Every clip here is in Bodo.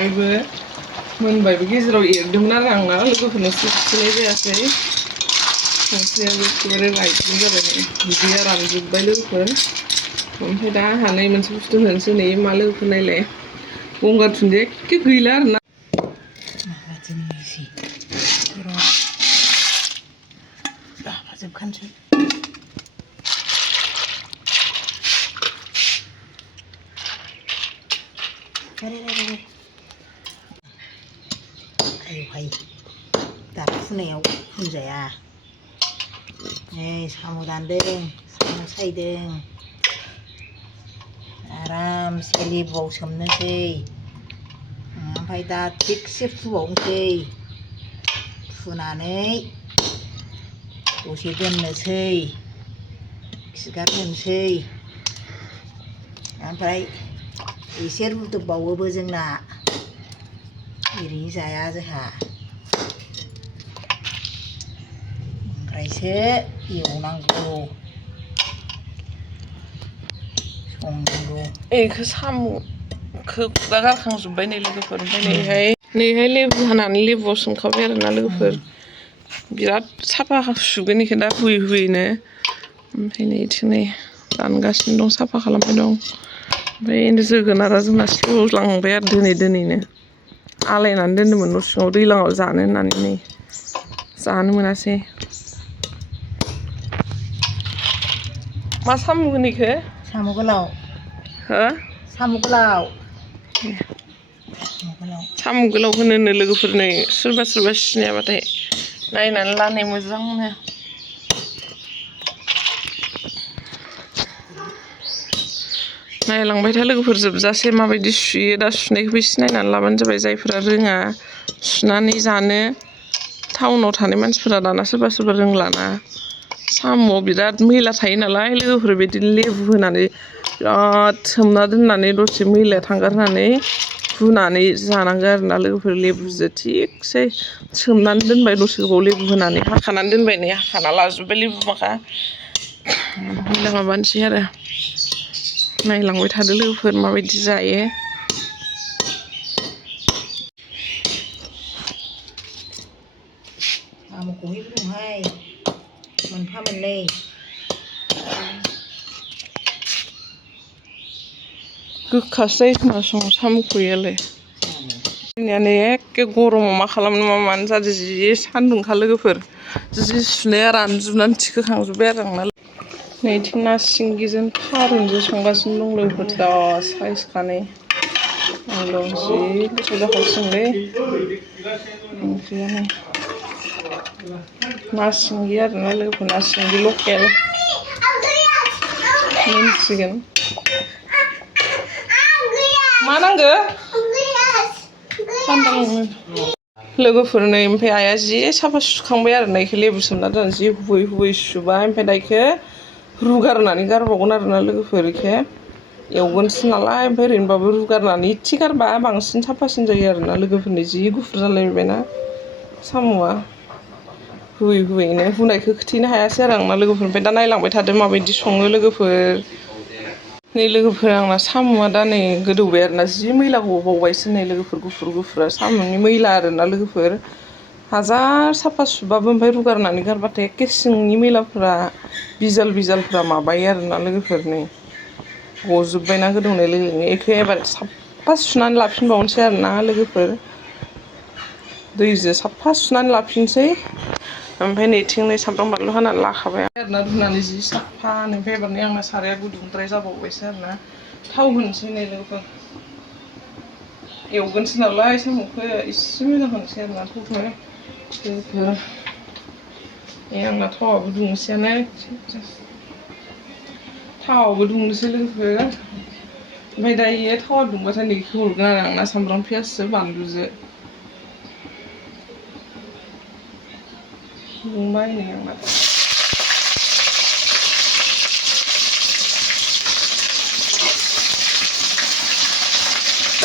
मोनबायबो गेजेराव एरदोंमोन आरो आंना लोगोफोरनो सुनाय जायासै संख्रियाबो एखेबारे लाइटबो जाबाय बिदैया रानजोब्बाय लोगोफोर ओमफ्राय दा आंहा नै मोनसे बुस्थु होनोसै नै मा लोगोफोर नायलाय गंगार दुन्दिया एखे गैला आरोना जोबखानोसै आयौहाय दा फुनायाव फुनजाया नै साम' दानदों साम' सायदों आरामसे लेबुआव सोमनोसै ओमफ्राय दा थिगसे फुबावनोसै फुनानै दसे दोननोसै खिगारहोनोसै ओमफ्राय एसे रुदबबावोबो जोंना ओरैनो जाया जोंहा ओमफ्रायसो एवनांगौ संनांगौ बेखौ साम'खौ खुगा गारखांजोब्बाय नै लोगोफोर ओमफ्राय नैहाय लेबु हानानै लेबुआव सोमखाबाय आरोना लोगोफोर बिराद साफा सुगोन बेखौ दा हुयै हुयैनो ओमफ्राय नै बिथिं नै दानगासिनो दं साफा खालामबाय दं ओमफ्राय जोगोनारा जोंना सेवलांबाय आरो दोनैनो आलायनानै दोन्दोंमोन न' सिङाव दैज्लाङाव जानो होननानै नै जानो मोनासै मा साम' होनो बेखौ साम' गोलाव हो साम' गोलाव साम' गोलाव होनो लोगोफोर नै सोरबा सिनायाबाथाय नायनानै लानाय मोजांनो नायलांबाय था लोगोफोर जोबजासे माबायदि सुयो दा सुनायखौबो एसे नायनानै लाबानो जाबाय जायफोरा रोङा सुनानै जानो टाउनाव थानाय मानसिफोरा दाना सोरबा रोंलाना साम'आव बिराद मैला थायो नालाय लोगोफोर बिदिनो लेबु होनानै बिराद सोमना दोननानै दसे मैलाया थांगार होनानै हुनानै जानांगौ आरोना लोगोफोर लेबुजों थिगसे सोमनानै दोनबाय दसे गोबाव लेबु होनानै हाखानानै दोनबाय नै हाखाना लाजोब्बाय लेबु माखा मैला माबानोसै आरो नायलांबाय थादो लोगोफोर माबायदि जायो साम'खौहाय फुदुंहाय मोनफा मोननै गोखासो जायो खोमा साम'खौयालाय जोंनियानो एखे गरमाव मा खालामनो मा मानो जादों जि सान्दुंखा लोगोफोर जि सुनाया रानजोबनानै थिखोखांजोब्बाय आरो आंना नै बिथिं ना सिंगिजों थारुनजों संगासिनो दं लोगोफोर दा साइजखानै आंल' जि गोथाव जाखासिगोनलै ओंख्रियानो ना सिंगि आरोना लोगोफोर ना सिंगि लकेल मोनसिगोन मा नांगौ लोगोफोर नै ओमफ्राय आइया जि साफा सुखांबाय आरो ना बेखौ लेबु सोमना दोननानै जि हुयै सुबाय ओमफ्राय दा बेखौ रुगारनानै गारबावगोन आरोना लोगोफोर बेखौ एवगोनसो नालाय ओमफ्राय ओरैनोबाबो रुगारनानै इसे गारबा बांसिन साफासिन जायो आरोना लोगोफोरनि जि गुफुर जालायबायना साम'आ हुयैनो हुनायखौ खोथेनो हायासै आरो आंना लोगोफोर ओमफ्राय दा नायलांबाय थादो माबायदि सङो लोगोफोर नै लोगोफोर आंना साम'आ दा नै गोदौबाय आरोना जि मैला गबावबायसो नै लोगोफोर गुफुरा साम'नि मैला आरोना लोगोफोर हाजार साफा सुबाबो ओमफ्राय रुगारनानै गारबाथाय एखे सिंनि मैलाफ्रा बिजालफ्रा माबायो आरोना लोगोफोर नै गजोब्बायना गोदौनाय लोगो लोगोनो बेखौ एबार साफा सुनानै लाफिनबावनोसै आरोना लोगोफोर दैजों साफा सुनानै लाफिनसै ओमफ्राय नैथिं नै सामब्राम बानलु हानानै लाखाबाय आरोना रुनानै जि साफानो ओमफ्राय एबार नै आंना साराया गुदुंद्राय जाबावबायसो आरोना थाव होनोसै नै लोगोफोर एवगोनसो नालाय साम'खौ एसे मोजां होनोसै आरोना थावखौ लोगोफोर आंना थावआबो दुंसैयानो थावआवबो दुंनोसै लोगोफोर ओमफ्राय दायो थावा दुंबाथाय नैखौ हरगोन आरो आंना सामब्राम पियासजों बानलुजों दुंबाय नै आंना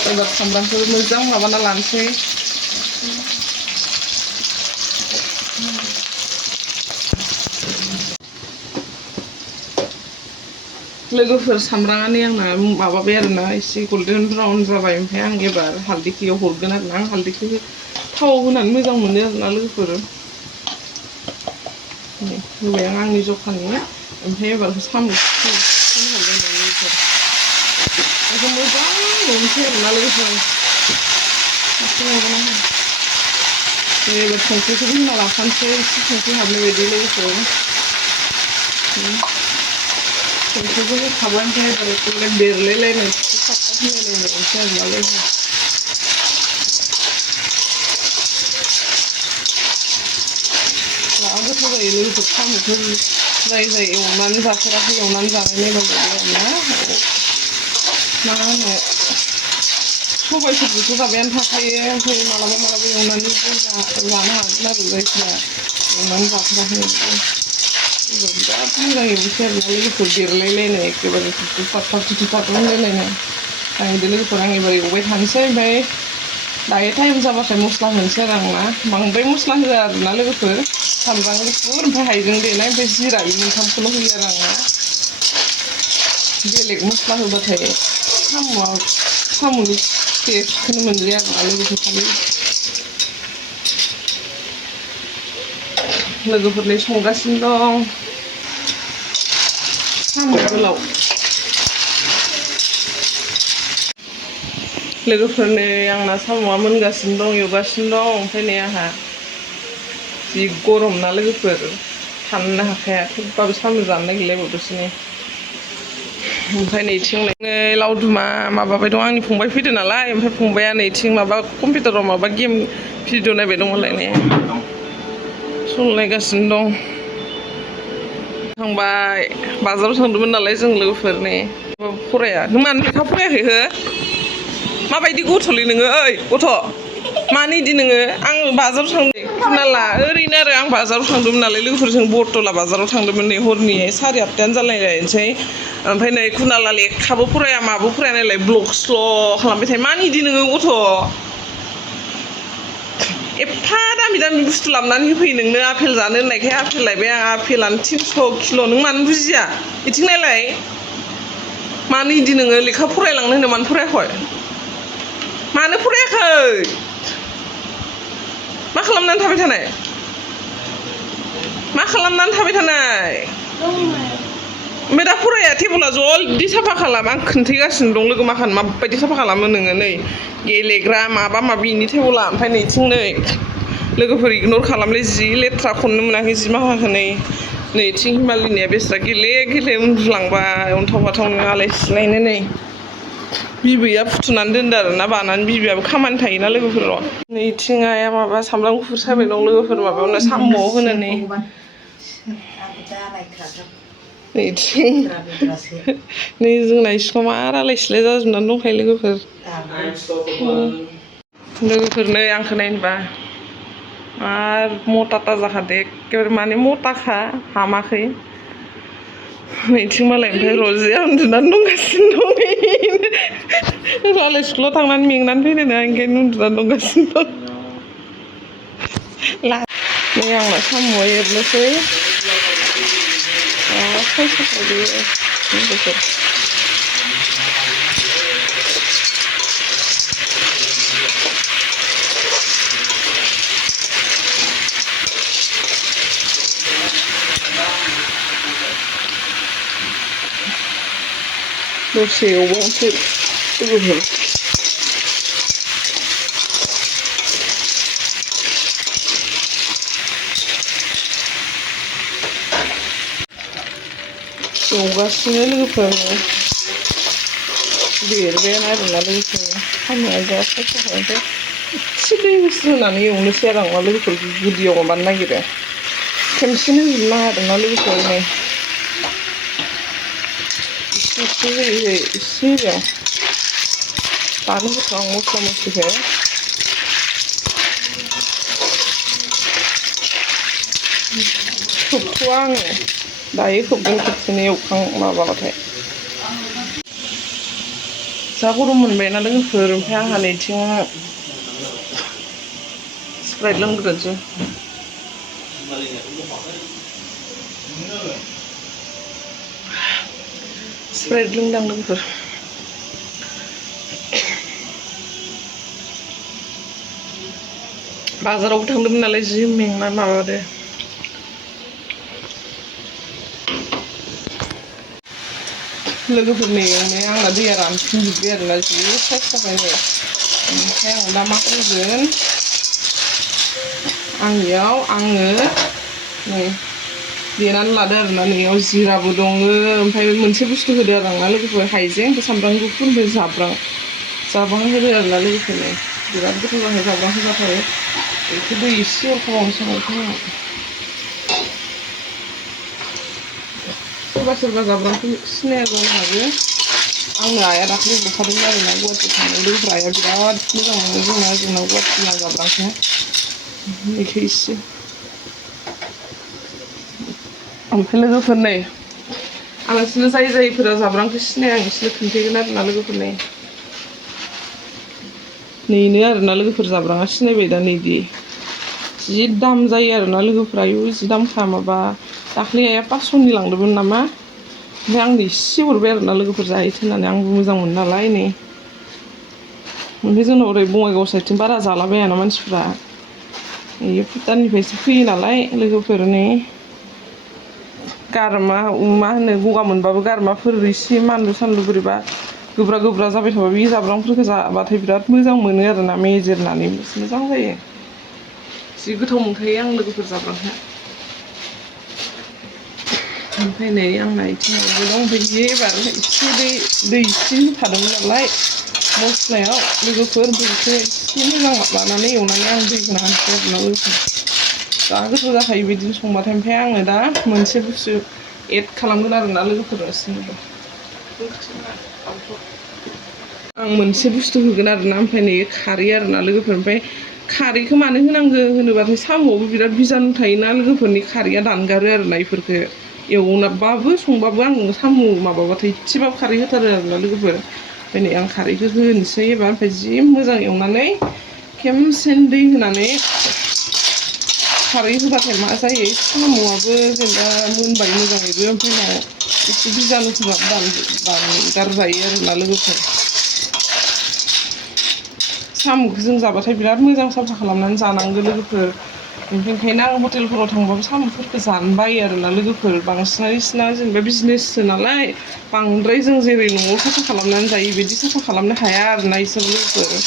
एबार सामब्रामखौ मोजां माबाना लानोसै लोगोफोर सामब्रामानि आंना माबाबाय आरोना एसे गल्डेन ब्राउन जाबाय ओमफ्राय आं एबार हालदैखौ हरगोन आरोना आं हालदैखौ थावाव होनानै मोजां मोनो आरोना लोगोफोर होबाय आं आंनि जखानि ओमफ्राय एबार साम'खौ हरगोन लोगोफोर बेखौ मोजां एवनोसै आरोना लोगोफोर एबार संख्रिखौबो होना लाखानोसै एसे संख्रि हाबनाय बायदि लोगोफोर संख्रिखौ होखाबाय ओमफ्राय एबार एखदम बेरलायलायनाय साबसिन होलायलायनोसै आरोना लोगोफोर गोथाव जायो लोगोफोर साम'खौ जाय जाय एवनानै जाफेराखै एवनानै जानाय नायबानो आरोना मा होनो सबायफोरखौथ' जाबायानो थाखायो ओमफ्राय मालाबा मालाबा एवनानै जानो हागोन आरो जायफोरा एवनानै जाफेराखै बिराद मोजां एवनोसै आरोना लोगोफोर बेरलायलायनाय एखेबारे थुथुफाथ होनलायलायनाय आं बिदि लोगोफोर आं एबार एवबाय थानोसै ओमफ्राय दायो टाइम जाबाथाय मस्ला होनोसै आरो आंना बांद्राय मस्ला होआ आरोना लोगोफोर सामब्राम गुफुर ओमफ्राय हाइजें देनाय ओमफ्राय जिरा बे मोनथामखौल' होयो आरो आङो बेलेग मस्ला होबाथाय साम'नि टेस्टखौनो मोनजाया आरोना लोगोफोर लोगोफोरनि संगासिनो दं साम' गोलाव लोगोफोरनि आंना साम'आ मोनगासिनो दं एवगासिनो दं ओमफ्राय नै आंहा जि गरम ना लोगोफोर थानोनो हाखाया थेवबाबो साम' जानो नागिरलायबावदोंसो नै ओमफ्राय नैथिं लावदुमा माबाबाय दं आंनि फंबाय फैदों नालाय ओमफ्राय फंबाया नैथिं माबा कम्पिउटाराव माबा गेम भिडिअ नायबाय दंमोनलाय ने संलायगासिनो दं थांबाय बाजाराव थांदोंमोन नालाय जों लोगोफोर नै फराया नों मानो लेखा फरायाखै हो माबायदि गथ'लै नोङो ओइ गथ' मानो इदि नोङो आं बाजाराव थांदों खोनाला ओरैनो आरो आं बाजाराव थांदोंमोन नालाय लोगोफोरजों बरतला बाजाराव थांदोंमोन नै हरनि 8:30 जालायलायनोसै ओमफ्राय नै खुनाला लेखाबो फराया माबो फराया नालाय ब्लग स्ल' खालामबाय थायो मानो इदि नोङो गथ' एफा दामि दामि बुस्थु लाबोनानै होफैयो नोंनो आपेल जानो होननायखाय आपेल लायबाय आं आपेलानो 300 किल' नों मानो बुजिया बिथिं नायलाय मानो इदि नोङो लेखा फरायलांनो होनो मानो फरायाखै मानो फरायाखै मा खालामनानै थाबाय थानाय मा खालामनानै थाबाय थानाय ओमफ्राय दा फराया टेबोला जलदि साफा खालाम आं खोन्थागासिनो दं लोगो माखानो माबायदि साफा खालामो नोङो नै गेलेग्रा माबा माबिनि टेबोला ओमफ्राय नैथिं नै लोगोफोर इगनर खालामलै जि लेथ्रा खननो मोनाखै जि माखाखौ नैथिं हिमालिनिया बेस्रा गेले गेले उन्दुलांबाय अन्थाव बाथावनो आलाय सिलायनो नै बिबैया फुथुनानै दोनदो आरोना बानानै बिबैयाबो खामानि थायोना लोगोफोराव नैथिं आइया माबा सामब्राम गुफुर सायबाय दं लोगोफोर माबायावनो साम'आव होनानै नैथिं नै जोंना इसिङाव मार आलाय सिलाय जाजोबनानै दंखायो लोगोफोर नै आंखौ नायनोबा मार मटा जाखादो एखेबारे माने मटाखा हामाखै नैथिं मालाय ओमफ्राय रजिया उन्दुनानै दंगासिनो दं आलाय स्कुलाव थांनानै मेंनानै फैदोंना ओंखायनो उन्दुनानै दंगासिनो दं नै आंना साम'आ एरनोसै दसे एवबावनोसै लोगोफोर एवगासिनो लोगोफोर बेरबायानो आरोना लोगोफोर साम'आ जा सायसाखै ओमफ्राय एसे दै होनानै एवनोसै आरो आं लोगोफोर गुदियाव माबानो नागिरो खेमसेनो होजोबनो नाङा आरोना लोगोफोर नै एसे होयै एसे होयो दानो होथाव आं मस्ला मस्लिखौ खोबथ'आ आङो दायो खोबगोन खेबसेनो एवखां माबाबाथाय जा गरम मोनबायना लोगोफोर ओमफ्राय आंहा नैथिं स्प्राइट लोंग्रोनोसै स्प्राइट लोंदां लोगोफोर बाजारावबो थांदोंमोन नालाय जि मेंना माबादो लोगोफोरनि एवनाया आंना दैया रानफिनजोब्बाय आरोना जि साइस जाबाय नै ओमफ्राय आं दा मा होगोन आंनियाव आङो नै देनानै लादो आरोना नैयाव जिराबो दङ ओमफ्राय मोनसे बुस्थु होदो आरो आंना लोगोफोर हाइजें ओमफ्राय सामब्राम गुफुर ओमफ्राय जाब्रां होदो आरोना लोगोफोर नै बिराद गोथाव जाखायो जाब्रां होजाथारो बेखौ दै एसे हरखाबावनोसै आं सोरबा सोरबा जाब्रांखौ सिनाया जानो हागौ आंनो आइया दाखालि हरखादोंमोन आरोना गुवाहाटियाव थांनाय लोगोफोर आइया बिराद मोजां मोनो जोंना गुवाहाटिना जाब्रांखौ बेखौ एसे ओमफ्राय लोगोफोर नै आं नोंसोरनो जायफोरा जाब्रांखौ सिनाया आं बिसोरनो खोन्थागोन आरोना लोगोफोर नैनो आरोना लोगोफोर जाब्रांआ सिनायबाय दा नैदि जि दाम जायो आरोना लोगोफोर आयु जि दामखा माबा दाख्लै आइया 500नि लांदोंमोन नामा ओमफ्राय आंनो इसे हरबाय आरोना लोगोफोर जाहैथों होननानै आंबो मोजां मोनो नालाय नै ओमफ्राय जोंनाव ओरै बङाइगाव साइडथिं बारा जालाबायाना मानसिफ्रा बेयो भुटाननिफ्रायसो फैयो नालाय लोगोफोरनि गारमा मा होनो गगा मोनबाबो गारमाफोर एसे मानलु सानलु बोरैबा गोब्रा गोब्रा जाबाय थाबा बे जाब्रांफोरखौ जाबाथाय बिराद मोजां मोनो आरोना मेजेरनानै मोजां जायो जि गोथाव मोनखायो आं लोगोफोर जाब्रांखौ ओमफ्राय नै आंना आथिङावबो दं ओमफ्राय एबार एसे दै एसे होफादोंमोन नालाय मस्लायाव लोगोफोर दैखौ एसे मोजां लानानै एवनानै आं दै होना होनोसै आरोना लोगोफोर जा गोथाव जाखायो बिदिनो संबाथाय ओमफ्राय आङो दा मोनसे बुस्थु एड खालामगोन आरोना लोगोफोर आं मोनसे बुस्थु होगोन आरोना ओमफ्राय नै खारै आरोना लोगोफोर ओमफ्राय खारैखौ मानो होनांगौ होनोबाथाय साम'आवबो बिराद बिजानु थायोना लोगोफोरनि खारैया दानगारो आरोना बेफोरखौ एवनाबाबो संबाबो आं साम' माबाबाथाय एसेबाबो खारै होथारो आरोना लोगोफोर ओमफ्राय नै आं खारैखौ होनोसै एबार ओमफ्राय जि मोजां एवनानै खेमसेनो दै होनानै खारै होबाथाय मा जायो साम'आबो जेनेबा मोनबाय मोजाङैबो ओमफ्राय उनाव एसे बिजानुफोराबो दानगारजायो आरोना लोगोफोर साम'खौ जों जाबाथाय बिराद मोजां साफा खालामनानै जानांगौ लोगोफोर ओंखायनो आं हटेलफोराव थांबाबो साम'फोरखौ जानो बायो आरोना लोगोफोर बांसिनानो बिसोरना जेनेबा बिजनेससो नालाय बांद्राय जों जेरै न'आव साफा खालामनानै जायो बिदि साफा खालामनो हाया आरोना इसोर लोगोफोर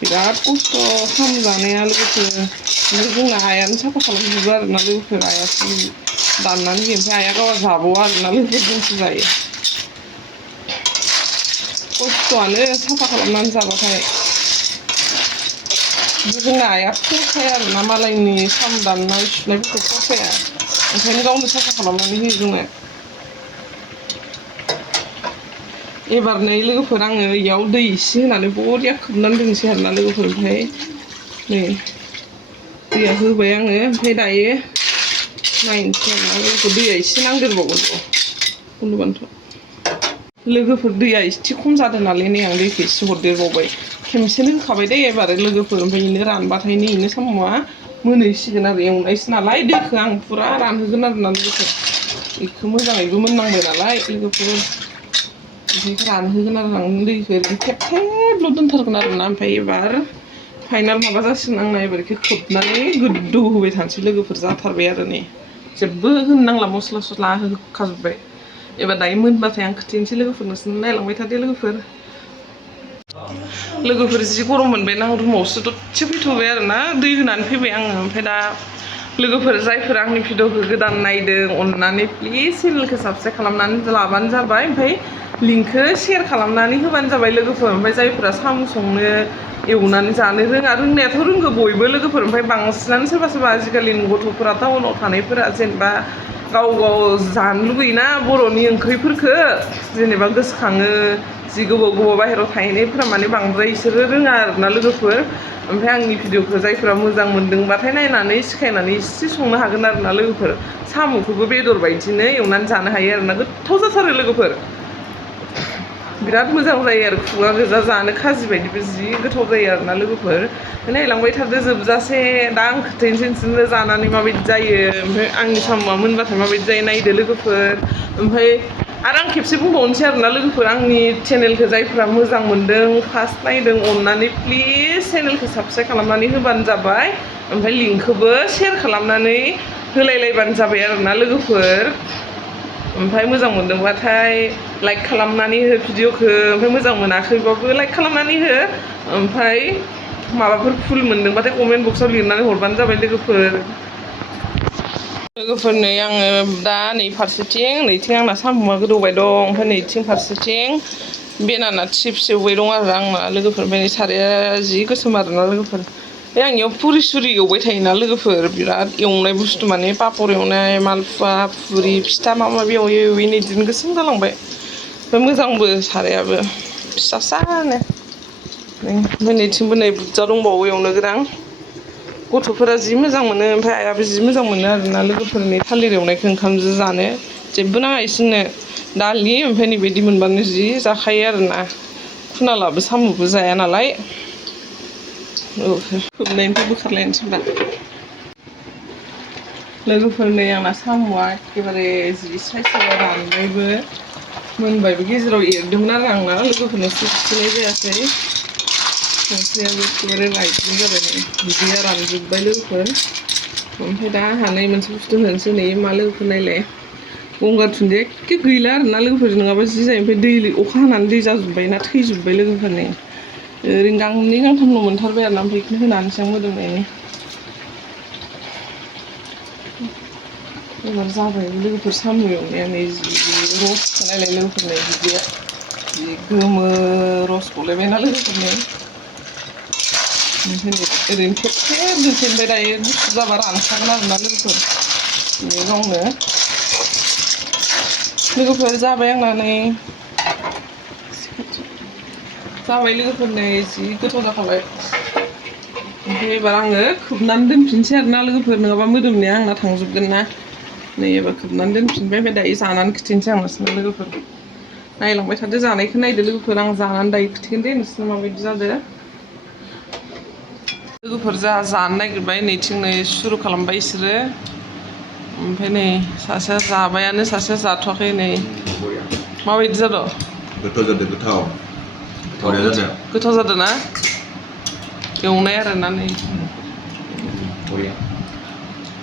बिराद खस्थ' साम' जानाया लोगोफोर ओमफ्राय जोंना आइयानो साफा खालामजोबो आरोना लोगोफोर आइयासो दाननानै होयो ओमफ्राय आइया गावहा जाबावा आरोना लोगोफोर जोंसो जायो खस्थ'आनो साफा खालामनानै जाबाथाय जोंना आइया फसाया आरोना मालायनि साम' दाननाय सुनायफोरखौ फसाया ओंखायनो गावनो साफा खालामनानै होयो जोंनो एबार नै लोगोफोर आङो इयाव दै एसे होनानै बरिया खोबनानै दोनसै आरोना लोगोफोर ओमफ्राय नै दैया होबाय आङो ओमफ्राय दायो नायनोसै आरोना लोगोफोर दैया एसे नांदेरबावगोन र' लोगोफोर दैया एसे खम जादों नालाय नै आं दैखौ एसे हरदेरबावबाय खेमसेनो होखाबाय दे एबार लोगोफोर ओमफ्राय बेनो रानबाथाय नैनो साम'आ मोनहैसिगोन आरो एवनायसो नालाय दैखौ आं फुरा रानहोगोन आरोना लोगोफोर बेखौ मोजाङैबो मोननांबाय नालाय लोगोफोर ओमफ्राय रानहोगोन आरो आं दैखौ थेब थेबल' दोनथारगोन आरोना ओमफ्राय एबार फाइनाल माबा जासिगोन आंना एबार बेखौ खोबनानै गोदौ होबाय थानोसै लोगोफोर जाथारबाय आरो नै जेबो होनो नांला मस्ला सस्ला होखाजोब्बाय एबार दायो मोनबाथाय आं खोन्थानोसै लोगोफोर नोंसोर नायलांबाय थादो लोगोफोर जि गरम मोनबायना आं रुमावसो दसे फैथ'बाय आरोना दै होनानै फैबाय आङो ओमफ्राय दा लोगोफोर जायफोर आंनि भिडिअखौ गोदान नायदों अननानै प्लिज चेनेलखौ साबसक्राइब खालामनानै लाबानो जाबाय ओमफ्राय लिंकखौ सेयार खालामनानै होबानो जाबाय लोगोफोर ओमफ्राय जायफोरा साम' संनो एवनानै जानो रोङा रोंनायाथ' रोंगौ बयबो लोगोफोर ओमफ्राय बांसिनानो सोरबा सोरबा आजिखालिनि गथ'फोरा टाउनाव थानायफोरा जेनेबा गाव गाव जानो लुगैयोना बर'नि ओंख्रिफोरखौ जेनेबा गोसोखाङो जि गोबाव गोबाव बाहेरायाव थाहैनायफोरा माने बांद्राय बिसोरो रोङा आरोना लोगोफोर ओमफ्राय आंनि भिडिअखौ जायफोरा मोजां मोन्दोंबाथाय नायनानै सिखायनानै एसे संनो हागोन आरोना लोगोफोर साम'खौबो बेदर बायदिनो एवनानै जानो हायो आरोना गोथाव जाथारो लोगोफोर बिराद मोजां जायो आरो खुगा गोजा जानो खाजि बायदिबो जि गोथाव जायो आरोना लोगोफोर नायलांबाय थादो जोबजासे दा आं खोन्थानोसै नोंसोरनो जानानै माबायदि जायो ओमफ्राय आंनि साम'आ मोनबाथाय माबायदि जायो नायदो लोगोफोर ओमफ्राय आरो आं खेबसे बुंबावनोसै आरोना लोगोफोर आंनि चेनेलखौ जायफ्रा मोजां मोनदों फार्स्ट नायदों अननानै प्लिज चेनेलखौ साबस्क्राइब खालामनानै होबानो जाबाय ओमफ्राय लिंकखौबो शेयार खालामनानै होलायलायबानो जाबाय आरोना लोगोफोर ओमफ्राय मोजां मोनदोंबाथाय लाइक खालामनानै हो भिडिअखौ ओमफ्राय मोजां मोनाखैबाबो लाइक खालामनानै हो ओमफ्राय माबाफोर भुल मोनदोंबाथाय कमेन्ट बक्सआव लिरनानै हरबानो जाबाय लोगोफोर नै आङो दा नै फारसेथिं नैथिं आंना साम'आ गोदौबाय दं ओमफ्राय नैथिं फारसेथिं बेनाना चिप्स एवबाय दं आरो आंना लोगोफोर ओमफ्राय साराया जि गोसोम आरोना लोगोफोर बे आं इयाव पुरि सुरि एवबाय थायोना लोगोफोर बिराद एवनाय बुस्थु माने पापर एवनाय मालपुवा पुरि फिथा माबा माबि एवै एवैनो बिदिनो गोसोम जालांबाय ओमफ्राय मोजांबो सारायाबो फिसा फिसानो ओमफ्राय नैथिंबो नै बुरजा दंबावो एवनो गोनां गथ'फोरा जि मोजां मोनो ओमफ्राय आइयाबो जि मोजां मोनो आरोना लोगोफोरनि थालिर एवनायखौ ओंखामजों जानो जेबो नाङा इसोरनो दालि ओमफ्राय नैबायदि मोनबानो जि जाखायो आरोना खुनालाबो साम'बो जाया नालाय खोबनायनिफ्राय बोखारलायनोसै दा लोगोफोर नै आंना साम'आ एखेबारे जि साइसआव रानबायबो मोनबायबो गेजेराव एरदोंमोन आरो आंना लोगोफोरनो खिथिनाय जायासै संख्रियाबो एखेबारे लाइटजों जाबाय नै बिदैया रानजोब्बाय लोगोफोर ओमफ्राय दा आंहा नै मोनसे बुस्थु होनोसै नै मा लोगोफोर नायलाय गंगार दुन्दिया एखे गैला आरोना लोगोफोर नङाबा जि जायो ओमफ्राय दै अखा हानानै दै जाजोब्बाय ना थैजोब्बाय लोगोफोर नै ओरैनो गांनै गांथामल' मोनथारबाय आरोना ओमफ्राय बेखौनो होनानैसै आं मोदोमनायनि एबार जाबाय लोगोफोर साम' एवनाया नै जि रसखौ नायलाय लोगोफोर नै बिदिया जि गोमो रस गलायबायना लोगोफोर नै ओमफ्राय ओरैनो खेब दोनसै ओमफ्राय दायो गुसु जाबा रानखागोन आरोना लोगोफोर बे गावनो लोगोफोर जाबाय आंना नै जाबाय लोगोफोर नै जि गोथाव जाखाबाय ओमफ्राय एबार आङो खोबनानै दोनफिनसै आरोना लोगोफोर नङाबा मोदोमनाया आंना थांजोबगोन ना नै एबार खोबनानै दोनफिनबाय ओमफ्राय दायो जानानै खिन्थानोसै आं नोंसोरनो लोगोफोर नायलांबाय थादो जानायखौ नायदो लोगोफोर आं जानानै दायो खिन्थागोन दे नोंसोरनो माबायदि जादो लोगोफोर जानो नागिरबाय नैथिं नै सुरु खालामबाय बिसोरो ओमफ्राय नै सासेया जाबायानो सासेया जाथ'वाखै नै माबायदि जादों गोथाव जादों गोथाव जादों ना एवनाय आरोना नै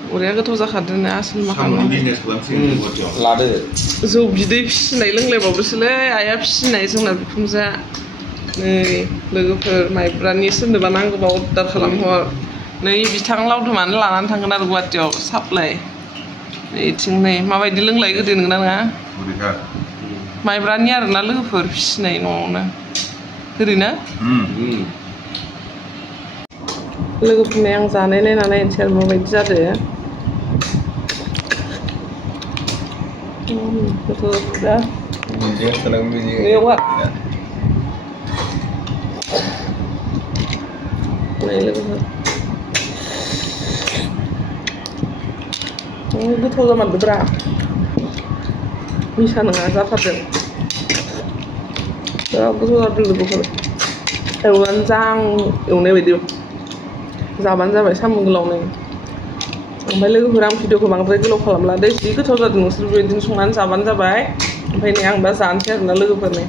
अरिया गोथाव जाखादों ना आसोल माखामो लादो जौ बिदै फिसिनाय लोंलायबावदोसोलै आइया फिसिनाय जोंना बिखुनजोआ नै लोगोफोर माइब्रानि सोरनोबा नांगौबा अर्डार खालामहर नै बिथां लावदुमानो लानानै थांगोन आरो गुवाहाटियाव साप्लाय नैथिं नै माबायदि लोंलाय गोदो नोंना नङा माइब्रानि आरोना लोगोफोर फिसिनाय न'आवनो ओरैनो लोगोफोरनि आं जानाय नायना नायनोसै आरो माबायदि जादों गोथाव जादों मेवा नाय लोगोफोर गोथाव जामारदोंब्रा मिसा नङा जाथारदों बिराद गोथाव जादों लोगोफोर एवनानै जा आं एवनाय बायदि जाबानो जाबाय साम' गोलावनो ओमफ्राय लोगोफोर आं भिडिअखौ बांद्राय गोलाव खालामला दे जि गोथाव जादों नोंसोर बेबायदिनो संनानै जाबानो जाबाय ओमफ्राय नै आं दा जानोसै आरोना लोगोफोर नै